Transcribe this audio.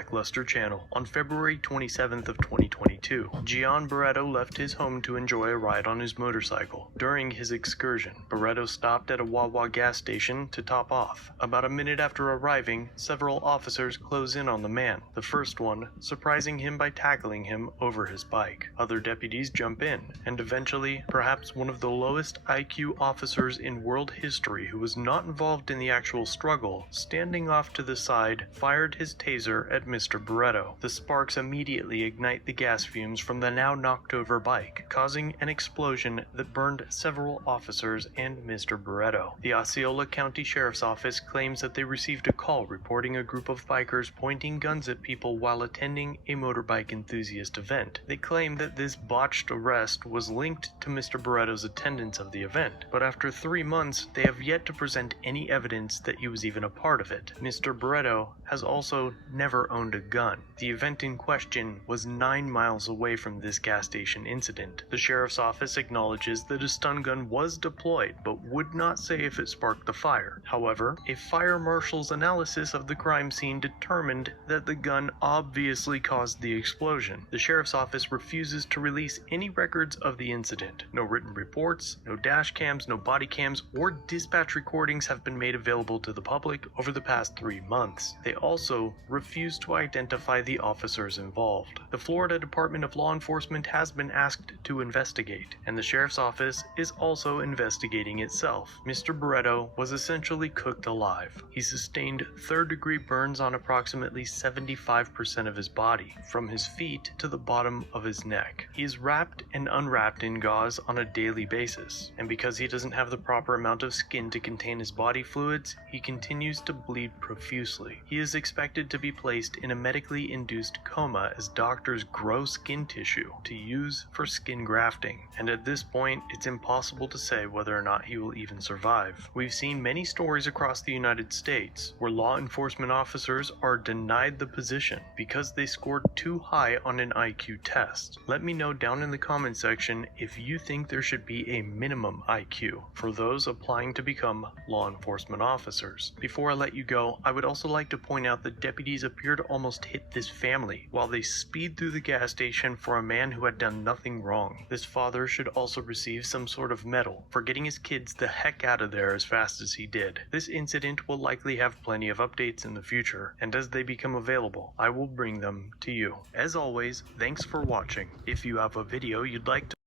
Lackluster Channel. On February 27th of 2022, Gian Barreto left his home to enjoy a ride on his motorcycle. During his excursion, Barreto stopped at a Wawa gas station to top off. About a minute after arriving, several officers close in on the man, the first one surprising him by tackling him over his bike. Other deputies jump in, and eventually, perhaps one of the lowest IQ officers in world history who was not involved in the actual struggle, standing off to the side, fired his taser at Mr. Barreto. The sparks immediately ignite the gas fumes from the now knocked over bike, causing an explosion that burned several officers and Mr. Barreto. The Osceola County Sheriff's Office claims that they received a call reporting a group of bikers pointing guns at people while attending a motorbike enthusiast event. They claim that this botched arrest was linked to Mr. Barreto's attendance of the event, but after 3 months, they have yet to present any evidence that he was even a part of it. Mr. Barreto has also never owned a gun. The event in question was 9 miles away from this gas station incident. The sheriff's office acknowledges that a stun gun was deployed, but would not say if it sparked the fire. However, a fire marshal's analysis of the crime scene determined that the gun obviously caused the explosion. The sheriff's office refuses to release any records of the incident. No written reports, no dash cams, no body cams, or dispatch recordings have been made available to the public over the past 3 months. They also refuse to identify the officers involved. The Florida Department of Law Enforcement has been asked to investigate, and the sheriff's office is also investigating itself. Mr. Barreto was essentially cooked alive. He sustained third-degree burns on approximately 75% of his body, from his feet to the bottom of his neck. He is wrapped and unwrapped in gauze on a daily basis, and because he doesn't have the proper amount of skin to contain his body fluids, he continues to bleed profusely. He is expected to be placed in a medically induced coma as doctors grow skin tissue to use for skin grafting, and at this point, it's impossible to say whether or not he will even survive. We've seen many stories across the United States where law enforcement officers are denied the position because they scored too high on an IQ test. Let me know down in the comment section if you think there should be a minimum IQ for those applying to become law enforcement officers. Before I let you go, I would also like to point out that deputies appear to almost hit this family while they speed through the gas station for a man who had done nothing wrong. This father should also receive some sort of medal for getting his kids the heck out of there as fast as he did. This incident will likely have plenty of updates in the future, and as they become available, I will bring them to you. As always, thanks for watching. If you have a video you'd like to